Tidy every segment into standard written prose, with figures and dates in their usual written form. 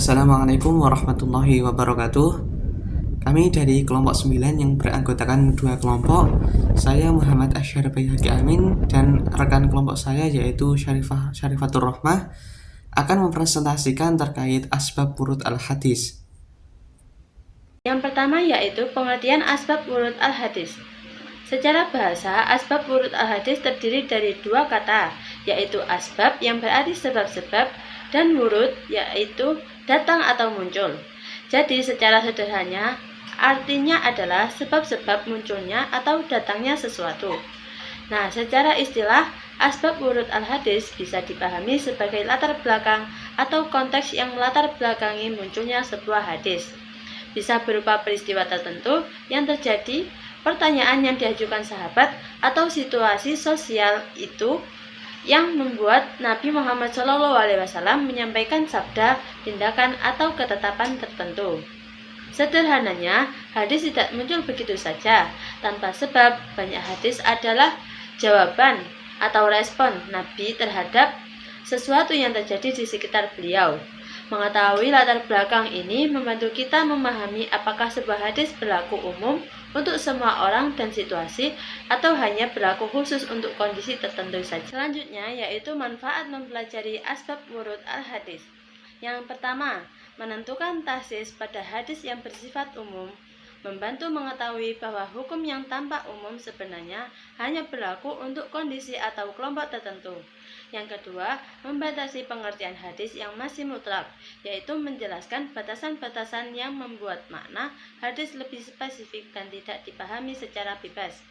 Assalamualaikum warahmatullahi wabarakatuh. Kami dari kelompok 9 yang beranggotakan dua kelompok. Saya Muhammad Asyar Bayhaqi Amin dan rekan kelompok saya yaitu Syarifatur Rahmah akan mempresentasikan terkait asbab wurud al-hadis. Yang pertama yaitu pengertian asbab wurud al-hadis. Secara bahasa, asbab wurud al-hadis terdiri dari dua kata, yaitu asbab yang berarti sebab-sebab dan wurud yaitu datang atau muncul. Jadi secara sederhana, artinya adalah sebab-sebab munculnya atau datangnya sesuatu. Nah, secara istilah, asbab wurud al-hadis bisa dipahami sebagai latar belakang atau konteks yang melatar belakangi munculnya sebuah hadis. Bisa berupa peristiwa tertentu yang terjadi, pertanyaan yang diajukan sahabat, atau situasi sosial itu yang membuat Nabi Muhammad SAW menyampaikan sabda, tindakan, atau ketetapan tertentu. Sederhananya, hadis tidak muncul begitu saja. Tanpa sebab, banyak hadis adalah jawaban atau respon Nabi terhadap sesuatu yang terjadi di sekitar beliau. Mengetahui latar belakang ini membantu kita memahami apakah sebuah hadis berlaku umum untuk semua orang dan situasi atau hanya berlaku khusus untuk kondisi tertentu saja. Selanjutnya yaitu manfaat mempelajari asbab wurud al-hadis. Yang pertama, menentukan takhsis pada hadis yang bersifat umum, membantu mengetahui bahwa hukum yang tampak umum sebenarnya hanya berlaku untuk kondisi atau kelompok tertentu. Yang kedua, membatasi pengertian hadis yang masih mutlak, yaitu menjelaskan batasan-batasan yang membuat makna hadis lebih spesifik dan tidak dipahami secara bebas.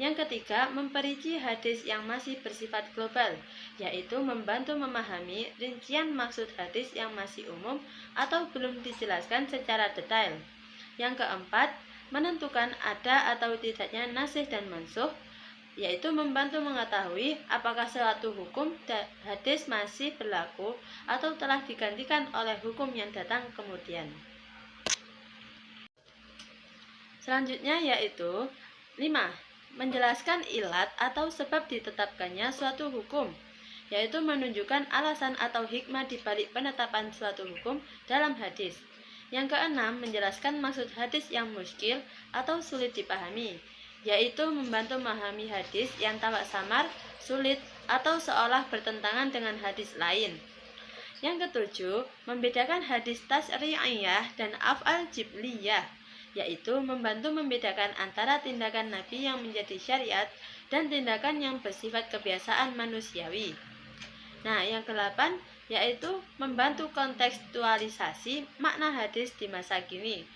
Yang ketiga, memperinci hadis yang masih bersifat global, yaitu membantu memahami rincian maksud hadis yang masih umum atau belum dijelaskan secara detail. Yang keempat, menentukan ada atau tidaknya nasih dan mansukh, yaitu membantu mengetahui apakah suatu hukum hadis masih berlaku atau telah digantikan oleh hukum yang datang kemudian. Selanjutnya yaitu 5. Menjelaskan ilat atau sebab ditetapkannya suatu hukum, yaitu menunjukkan alasan atau hikmah di balik penetapan suatu hukum dalam hadis. Yang keenam, menjelaskan maksud hadis yang muskil atau sulit dipahami, yaitu membantu memahami hadis yang tampak samar, sulit, atau seolah bertentangan dengan hadis lain. Yang ketujuh, membedakan hadis tasri'iyah dan af'al jibliyah, yaitu membantu membedakan antara tindakan Nabi yang menjadi syariat dan tindakan yang bersifat kebiasaan manusiawi. Nah, yang ke-8 yaitu membantu kontekstualisasi makna hadis di masa kini,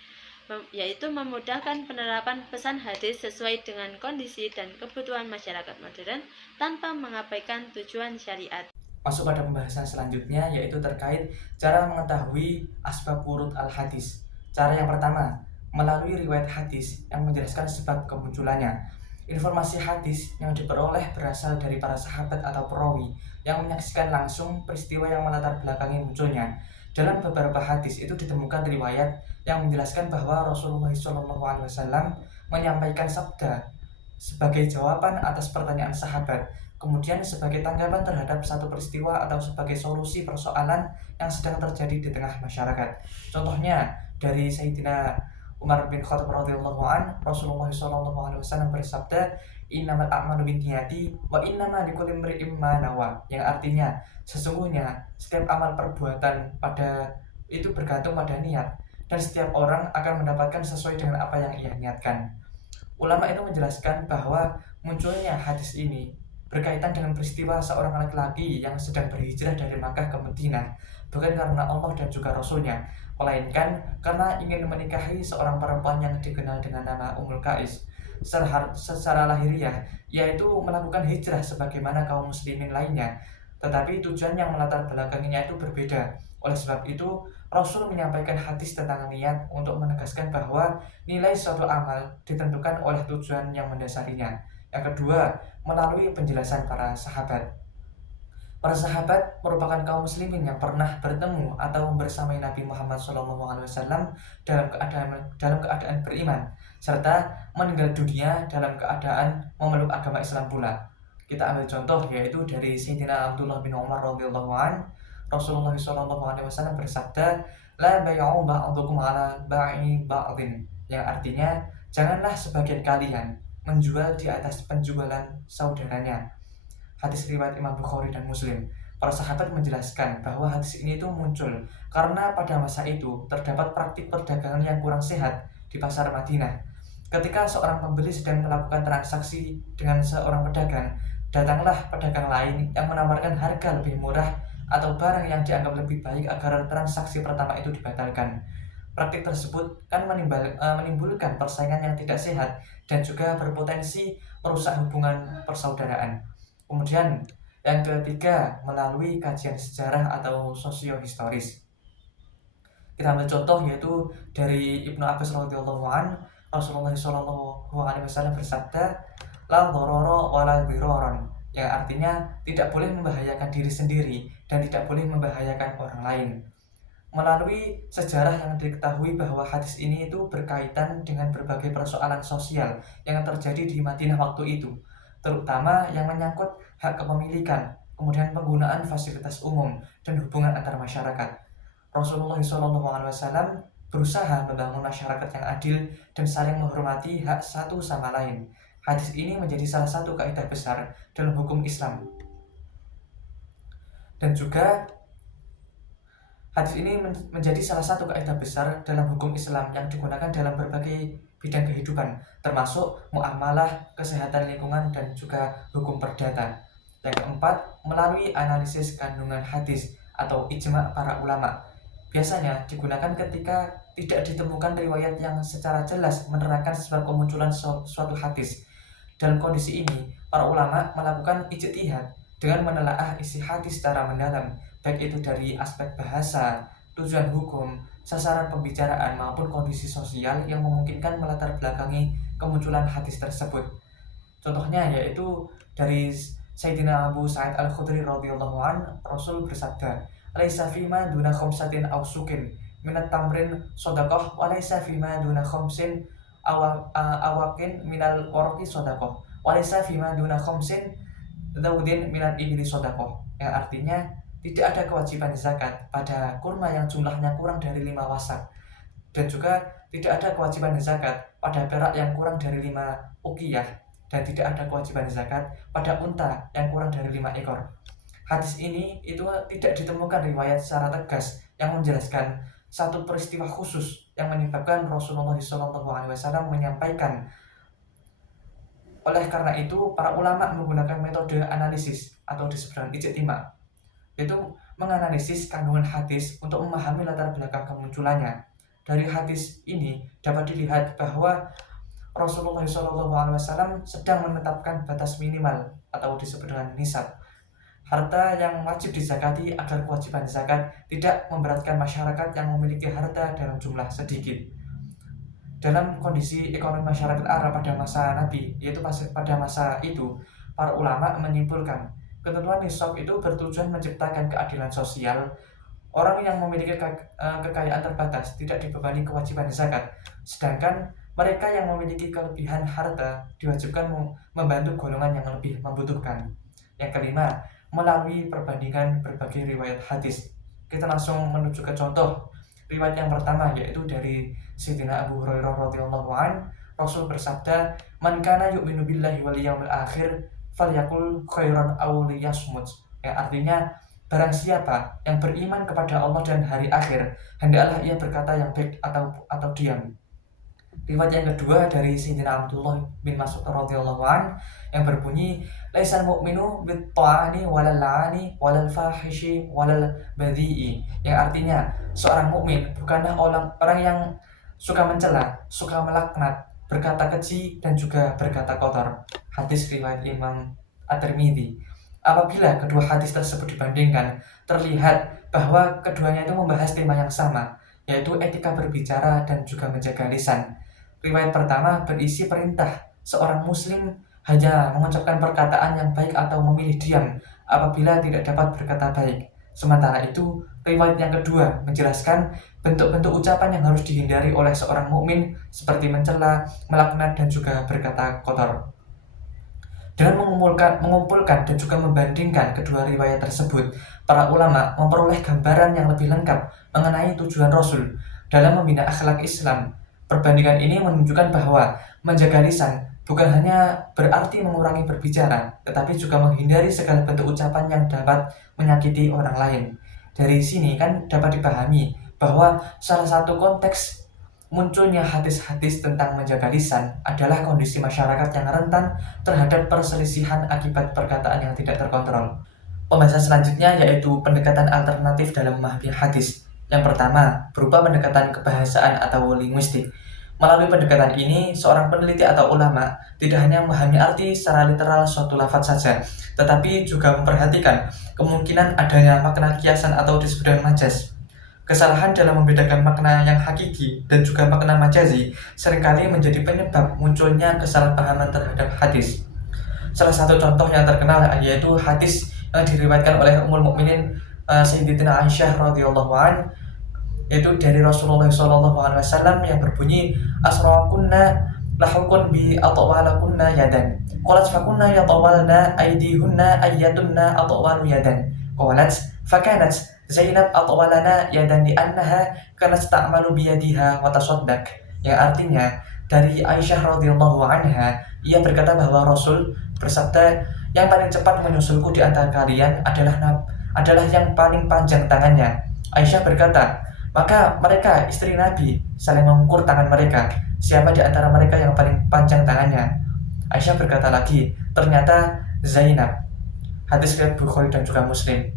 yaitu memudahkan penerapan pesan hadis sesuai dengan kondisi dan kebutuhan masyarakat modern tanpa mengabaikan tujuan syariat. Masuk pada pembahasan selanjutnya yaitu terkait cara mengetahui asbab wurud al-hadis. Cara yang pertama, melalui riwayat hadis yang menjelaskan sebab kemunculannya. Informasi hadis yang diperoleh berasal dari para sahabat atau perawi yang menyaksikan langsung peristiwa yang melatar belakangi munculnya. Dalam beberapa hadis itu ditemukan riwayat yang menjelaskan bahwa Rasulullah SAW menyampaikan sabda sebagai jawaban atas pertanyaan sahabat, kemudian sebagai tanggapan terhadap satu peristiwa atau sebagai solusi persoalan yang sedang terjadi di tengah masyarakat. Contohnya dari Sayyidina Umar bin Khattab radhiyallahu an, Rasulullah SAW bersabda, "Innamal a'malu binniyati wa innama likulli imri'in ma nawa." Yang artinya, sesungguhnya setiap amal perbuatan pada itu bergantung pada niat dan setiap orang akan mendapatkan sesuai dengan apa yang ia niatkan. Ulama itu menjelaskan bahwa munculnya hadis ini berkaitan dengan peristiwa seorang laki-laki yang sedang berhijrah dari Makkah ke Madinah, bukan karena Allah dan juga Rasulnya, melainkan karena ingin menikahi seorang perempuan yang dikenal dengan nama Ummul Qais. Secara lahiriah, yaitu melakukan hijrah sebagaimana kaum muslimin lainnya, tetapi tujuan yang melatar belakanginya itu berbeda. Oleh sebab itu, Rasul menyampaikan hadis tentang niat untuk menegaskan bahwa nilai suatu amal ditentukan oleh tujuan yang mendasarinya. Yang kedua, melalui penjelasan para sahabat. Para sahabat merupakan kaum muslimin yang pernah bertemu atau bersamai Nabi Muhammad SAW dalam keadaan beriman, serta meninggal dunia dalam keadaan memeluk agama Islam pula. Kita ambil contoh yaitu dari Sayyidina Abdullah bin Umar radhiyallahu an. Rasulullah SAW bersabda, la bay'u ba'dukum ala ba'i ba'din, yang artinya janganlah sebagian kalian menjual di atas penjualan saudaranya. Hadis riwayat Imam Bukhari dan Muslim. Para sahabat menjelaskan bahwa hadis ini itu muncul karena pada masa itu terdapat praktik perdagangan yang kurang sehat di pasar Madinah. Ketika seorang pembeli sedang melakukan transaksi dengan seorang pedagang, datanglah pedagang lain yang menawarkan harga lebih murah atau barang yang dianggap lebih baik agar transaksi pertama itu dibatalkan. Praktik tersebut kan menimbulkan persaingan yang tidak sehat dan juga berpotensi merusak hubungan persaudaraan. Kemudian yang ketiga, melalui kajian sejarah atau sosiohistoris. Kita ambil contoh yaitu dari Ibnu Abbas radhiyallahu an, Rasulullah SAW bersabda, la dharara wala dhiraran, yang artinya tidak boleh membahayakan diri sendiri dan tidak boleh membahayakan orang lain. Melalui sejarah yang diketahui bahwa hadis ini itu berkaitan dengan berbagai persoalan sosial yang terjadi di Madinah waktu itu, terutama yang menyangkut hak kepemilikan, kemudian penggunaan fasilitas umum, dan hubungan antar masyarakat. Rasulullah SAW berusaha membangun masyarakat yang adil dan saling menghormati hak satu sama lain. Hadis ini menjadi salah satu kaidah besar dalam hukum Islam. Dan juga hadis ini menjadi salah satu kaidah besar dalam hukum Islam yang digunakan dalam berbagai bidang kehidupan, termasuk muamalah, kesehatan lingkungan, dan juga hukum perdata. Yang keempat, melalui analisis kandungan hadis atau ijma' para ulama. Biasanya digunakan ketika tidak ditemukan riwayat yang secara jelas menerangkan sebab kemunculan suatu hadis. Dalam kondisi ini, para ulama melakukan ijtihad dengan menelaah isi hadis secara mendalam, baik itu dari aspek bahasa, tujuan hukum, sasaran pembicaraan, maupun kondisi sosial yang memungkinkan melatar belakangi kemunculan hadis tersebut. Contohnya yaitu dari Sayyidina Abu Sa'id Al-Khudri radhiyallahu an, Rasul bersabda, laisa fima duna khamsatin aw sukin minat tamrin shadaqah wa laisa fima duna khamsin awakin minal warqi shadaqah wa laisa fima duna khamsin daudin minal ibli shadaqah, yang artinya tidak ada kewajiban zakat pada kurma yang jumlahnya kurang dari 5 wasak, dan juga tidak ada kewajiban zakat pada perak yang kurang dari 5 uqiyah, dan tidak ada kewajiban zakat pada unta yang kurang dari 5 ekor. Hadis ini itu tidak ditemukan riwayat secara tegas yang menjelaskan satu peristiwa khusus yang menyebabkan Rasulullah SAW menyampaikan. Oleh karena itu, para ulama menggunakan metode analisis atau disebut ijtima', yaitu menganalisis kandungan hadis untuk memahami latar belakang kemunculannya. Dari hadis ini dapat dilihat bahwa Rasulullah SAW sedang menetapkan batas minimal atau disebut dengan nisab harta yang wajib dizakati agar kewajiban zakat tidak memberatkan masyarakat yang memiliki harta dalam jumlah sedikit. Dalam kondisi ekonomi masyarakat Arab pada masa Nabi, yaitu pada masa itu, para ulama menyimpulkan ketentuan nisab itu bertujuan menciptakan keadilan sosial. Orang yang memiliki kekayaan terbatas tidak dibebani kewajiban zakat, sedangkan mereka yang memiliki kelebihan harta diwajibkan membantu golongan yang lebih membutuhkan. Yang kelima, melalui perbandingan berbagai riwayat hadis. Kita langsung menuju ke contoh. Riwayat yang pertama yaitu dari Sayyidina Abu Hurairah radhiyallahu an, Rasul bersabda, "Man kana yu'minu billahi wal yawmil akhir falyakul khairan aw liyasmut." Yang artinya, barang siapa yang beriman kepada Allah dan hari akhir, hendaklah ia berkata yang baik atau diam. Riwayat yang kedua dari Sayyidina Abdullah bin Mas'ud radhiyallahu an yang berbunyi, laisal mu'minu bit-ta'ani walal la'ani walal fahishi walal badhi'i, yang artinya seorang mukmin bukanlah orang yang suka mencela, suka melaknat, berkata keji, dan juga berkata kotor. Hadis riwayat Imam At-Tirmidzi. Apabila kedua hadis tersebut dibandingkan, terlihat bahwa keduanya itu membahas tema yang sama, yaitu etika berbicara dan juga menjaga lisan. Riwayat pertama berisi perintah seorang muslim hanya mengucapkan perkataan yang baik atau memilih diam apabila tidak dapat berkata baik. Sementara itu, riwayat yang kedua menjelaskan bentuk-bentuk ucapan yang harus dihindari oleh seorang mukmin seperti mencela, melaknat, dan juga berkata kotor. Dengan mengumpulkan dan juga membandingkan kedua riwayat tersebut, para ulama memperoleh gambaran yang lebih lengkap mengenai tujuan Rasul dalam membina akhlak Islam. Perbandingan ini menunjukkan bahwa menjaga lisan bukan hanya berarti mengurangi berbicara, tetapi juga menghindari segala bentuk ucapan yang dapat menyakiti orang lain. Dari sini kan dapat dipahami bahwa salah satu konteks munculnya hadis-hadis tentang menjaga lisan adalah kondisi masyarakat yang rentan terhadap perselisihan akibat perkataan yang tidak terkontrol. Pembahasan selanjutnya yaitu pendekatan alternatif dalam memahami hadis. Yang pertama, berupa pendekatan kebahasaan atau linguistik. Melalui pendekatan ini, seorang peneliti atau ulama tidak hanya memahami arti secara literal suatu lafaz saja, tetapi juga memperhatikan kemungkinan adanya makna kiasan atau disebut dengan majaz. Kesalahan dalam membedakan makna yang hakiki dan juga makna majazi seringkali menjadi penyebab munculnya kesalahpahaman terhadap hadis. Salah satu contoh yang terkenal yaitu hadis yang diriwayatkan oleh Ummul Mukminin Sayyidatina Aisyah radhiyallahu an, yaitu dari Rasulullah SAW yang berbunyi asrakunna lahukun bi atwalakunna yadan qalat fakunna yatawalna aydihunna ayyatunna atwalu yadan qalat fakanat Zainab atwalana yadan li'annaha kanat ta'malu biyadiha wa tasaddaq, yang artinya dari Aisyah radhiyallahu anha, ia berkata bahwa Rasul bersabda, yang paling cepat menyusulku di antara kalian adalah yang paling panjang tangannya. Aisyah berkata, maka mereka istri Nabi saling mengukur tangan mereka, siapa di antara mereka yang paling panjang tangannya. Aisyah berkata lagi, ternyata Zainab. Hadis riwayat Bukhari dan juga Muslim.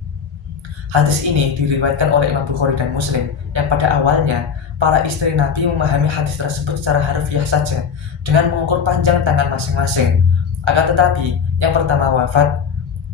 Hadis ini diriwayatkan oleh Imam Bukhari dan Muslim, yang pada awalnya para istri Nabi memahami hadis tersebut secara harfiah saja dengan mengukur panjang tangan masing-masing. Akan tetapi yang pertama wafat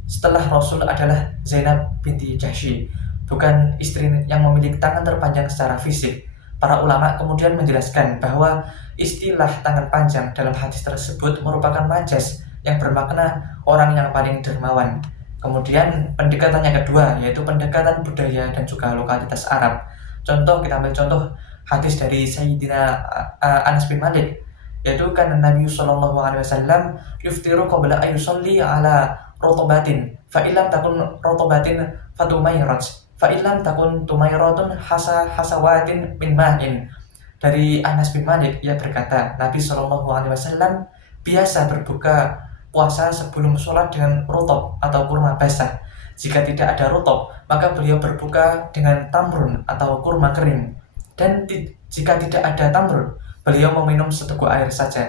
setelah Rasul adalah Zainab binti Jahsy, bukan istri yang memiliki tangan terpanjang secara fisik. Para ulama kemudian menjelaskan bahwa istilah tangan panjang dalam hadis tersebut merupakan majaz yang bermakna orang yang paling dermawan. Kemudian pendekatan yang kedua yaitu pendekatan budaya dan juga lokalitas Arab. Kita ambil contoh hadis dari Sayyidina Anas bin Malik, yaitu kan Nabi sallallahu alaihi wasallam yuftiru qabla an yusalli ala rotobatin fa illam takun rotobatin fatumayrat fa illam takun tumayratun hasawatin min ma'in. Dari Anas bin Malik, ia berkata, Nabi sallallahu alaihi wasallam biasa berbuka puasa sebelum sholat dengan rutob atau kurma basah. Jika tidak ada rutob, maka beliau berbuka dengan tamrun atau kurma kering. Dan jika tidak ada tamrun, beliau meminum seteguk air saja.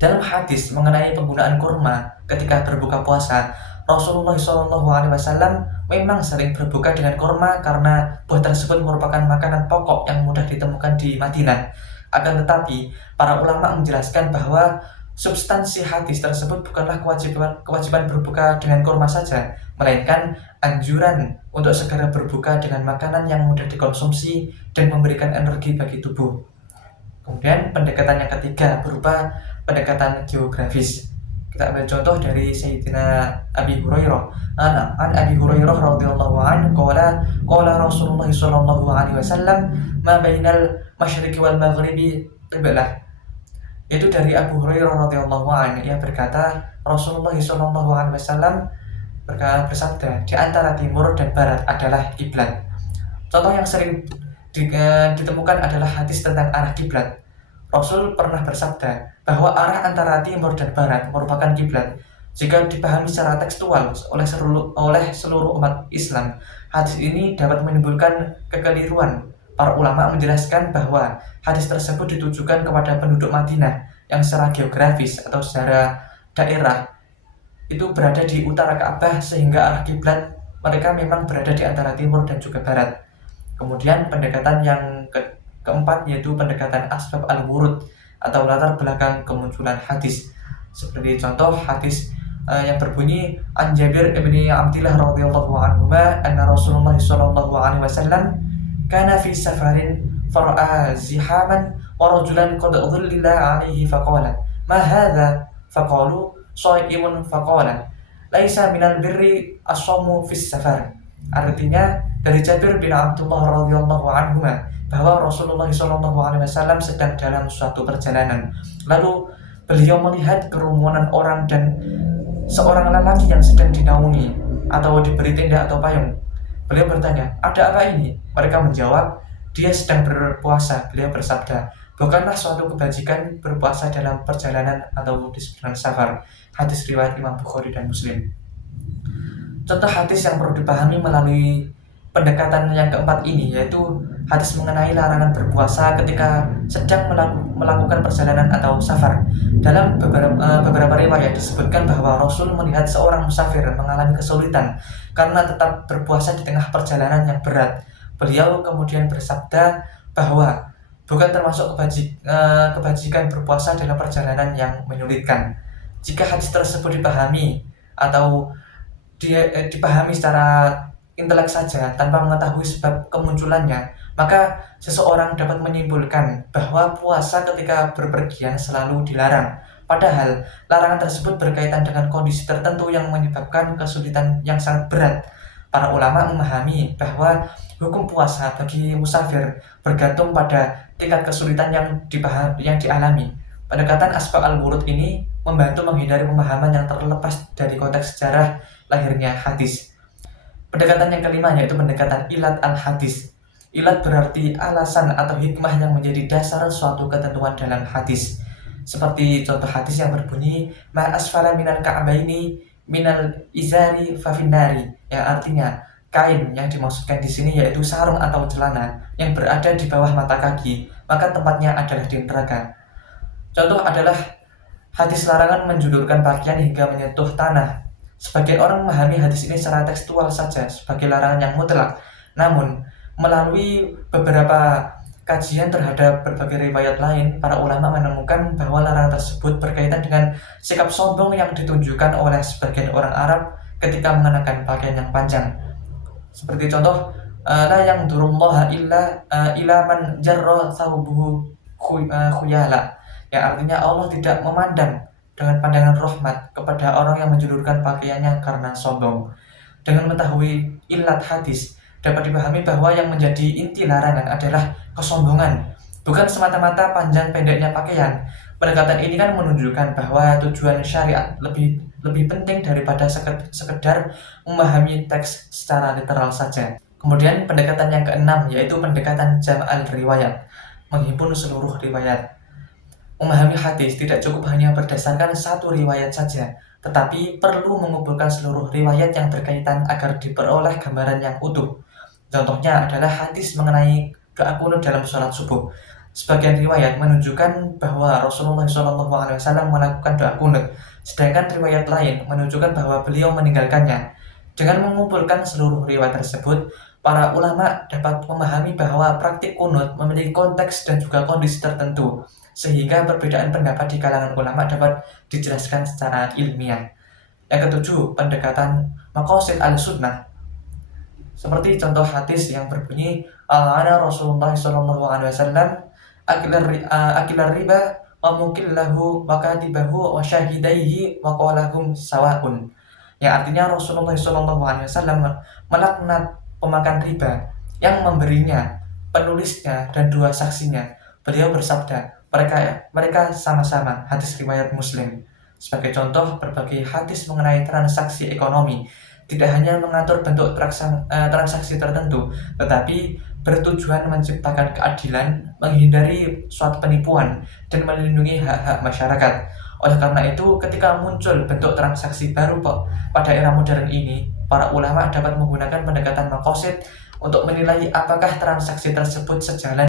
Dalam hadis mengenai penggunaan kurma ketika berbuka puasa, Rasulullah SAW memang sering berbuka dengan kurma karena buah tersebut merupakan makanan pokok yang mudah ditemukan di Madinah. Akan tetapi, para ulama menjelaskan bahwa substansi hadis tersebut bukanlah kewajiban berbuka dengan kurma saja, melainkan anjuran untuk segera berbuka dengan makanan yang mudah dikonsumsi dan memberikan energi bagi tubuh. Kemudian pendekatan yang ketiga berupa pendekatan geografis. Kita ambil contoh dari Sayyidina Abi Hurairah. An Abi Hurairah radhiyallahu anhu qala Rasulullah sallallahu alaihi wasallam ma bainal masyriqi wal maghribi qiblah. Yaitu dari Abu Hurairah radhiyallahu anhu, ia berkata Rasulullah sallallahu alaihi wasallam bersabda, di antara timur dan barat adalah kiblat. Contoh yang sering ditemukan adalah hadis tentang arah kiblat. Rasul pernah bersabda bahwa arah antara timur dan barat merupakan kiblat. Jika dipahami secara tekstual oleh seluruh umat Islam, hadis ini dapat menimbulkan kekeliruan. Para ulama menjelaskan bahwa hadis tersebut ditujukan kepada penduduk Madinah yang secara geografis atau secara daerah itu berada di utara Ka'bah, sehingga arah kiblat mereka memang berada di antara timur dan juga barat. Kemudian pendekatan yang keempat yaitu pendekatan asbab al-wurud atau latar belakang kemunculan hadis. Seperti contoh hadis yang berbunyi an Jabir ibni Abdillah radhiyallahu anhuma anna Rasulullah sallallahu alaihi wasallam kana fi safarin fara'a zihaman wa rajulan qad dhullila alaihi faqala ma hadha faqalu shaimun faqala laisa minal birri as-shawmu fis safar. Artinya dari Jabir bin Abdullah radhiyallahu anhu bahwa Rasulullah SAW sedang dalam suatu perjalanan. Lalu beliau melihat kerumunan orang dan seorang lelaki yang sedang dinaungi. atau diberi tenda atau payung. Beliau bertanya, "Ada apa ini?" Mereka menjawab, "Dia sedang berpuasa." Beliau bersabda, "Bukanlah suatu kebajikan berpuasa dalam perjalanan atau di bulan safar." Hadis riwayat Imam Bukhari dan Muslim. Contoh hadis yang perlu dipahami melalui pendekatan yang keempat ini yaitu hadis mengenai larangan berpuasa ketika sedang melakukan perjalanan atau safar. Dalam beberapa riwayat disebutkan bahwa Rasul melihat seorang musafir mengalami kesulitan karena tetap berpuasa di tengah perjalanan yang berat. Beliau kemudian bersabda bahwa bukan termasuk kebajikan berpuasa dalam perjalanan yang menyulitkan. Jika hadis tersebut dipahami atau dipahami secara intelek saja tanpa mengetahui sebab kemunculannya, maka seseorang dapat menyimpulkan bahwa puasa ketika berpergian selalu dilarang. Padahal larangan tersebut berkaitan dengan kondisi tertentu yang menyebabkan kesulitan yang sangat berat. Para ulama memahami bahwa hukum puasa bagi musafir bergantung pada tingkat kesulitan yang dialami. Pendekatan asbab al-wurud ini membantu menghindari pemahaman yang terlepas dari konteks sejarah lahirnya hadis. Pendekatan yang kelima yaitu pendekatan ilat al-hadis. Ilat berarti alasan atau hikmah yang menjadi dasar suatu ketentuan dalam hadis. Seperti contoh hadis yang berbunyi ma asfala minal ka'baini minal izari fafinnari, yang artinya kain yang dimaksudkan di sini yaitu sarung atau celana yang berada di bawah mata kaki, maka tempatnya adalah di neraka. Contoh adalah hadis larangan menjulurkan pakaian hingga menyentuh tanah. Sebagian orang memahami hadis ini secara tekstual saja sebagai larangan yang mutlak. Namun, melalui beberapa kajian terhadap berbagai riwayat lain, para ulama menemukan bahwa larangan tersebut berkaitan dengan sikap sombong yang ditunjukkan oleh sebagian orang Arab ketika mengenakan pakaian yang panjang. Seperti contoh, la yang durullaha illa man jarra thawbuhu khuyala, yang artinya Allah tidak memandang dengan pandangan rahmat kepada orang yang menjulurkan pakaiannya karena sombong. Dengan mengetahui ilat hadis, dapat dipahami bahwa yang menjadi inti larangan adalah kesombongan, bukan semata-mata panjang pendeknya pakaian. Pendekatan ini kan menunjukkan bahwa tujuan syariat lebih penting daripada sekedar memahami teks secara literal saja. Kemudian pendekatan yang keenam yaitu pendekatan jam'al riwayat, menghimpun seluruh riwayat. Memahami hadis tidak cukup hanya berdasarkan satu riwayat saja, tetapi perlu mengumpulkan seluruh riwayat yang berkaitan agar diperoleh gambaran yang utuh. Contohnya adalah hadis mengenai doa kunut dalam sholat subuh. Sebagian riwayat menunjukkan bahwa Rasulullah SAW melakukan doa kunut, sedangkan riwayat lain menunjukkan bahwa beliau meninggalkannya. Dengan mengumpulkan seluruh riwayat tersebut, para ulama dapat memahami bahwa praktik kunut memiliki konteks dan juga kondisi tertentu, sehingga perbedaan pendapat di kalangan ulama dapat dijelaskan secara ilmiah. Yang ketujuh, pendekatan maqasid al-sunnah. Seperti contoh hadis yang berbunyi, "Ana Rasulullah SAW akilar riba wa mukillahu wa katibahu wa syahidaihi wa qawlahum sawa'un." Yang artinya Rasulullah SAW melaknat pemakan riba, yang memberinya, penulisnya, dan dua saksinya. Beliau bersabda, mereka sama-sama. Hadis riwayat Muslim. Sebagai contoh, berbagai hadis mengenai transaksi ekonomi tidak hanya mengatur bentuk transaksi tertentu, tetapi bertujuan menciptakan keadilan, menghindari suatu penipuan, dan melindungi hak-hak masyarakat. Oleh karena itu, ketika muncul bentuk transaksi baru pada era modern ini, para ulama dapat menggunakan pendekatan maqasid untuk menilai apakah transaksi tersebut sejalan.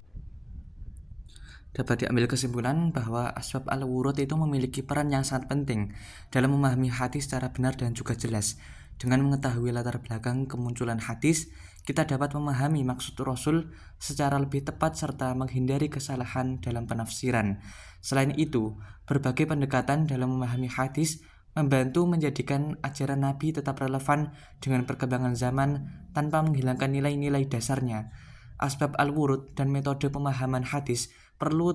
Dapat diambil kesimpulan bahwa asbab al-wurud itu memiliki peran yang sangat penting dalam memahami hadis secara benar dan juga jelas. Dengan mengetahui latar belakang kemunculan hadis, kita dapat memahami maksud Rasul secara lebih tepat serta menghindari kesalahan dalam penafsiran. Selain itu, berbagai pendekatan dalam memahami hadis membantu menjadikan ajaran Nabi tetap relevan dengan perkembangan zaman tanpa menghilangkan nilai-nilai dasarnya. Asbab al-wurud dan metode pemahaman hadis perlu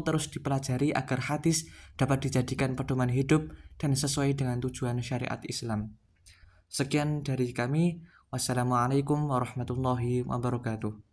terus dipelajari agar hadis dapat dijadikan pedoman hidup dan sesuai dengan tujuan syariat Islam. Sekian dari kami. Wassalamualaikum warahmatullahi wabarakatuh.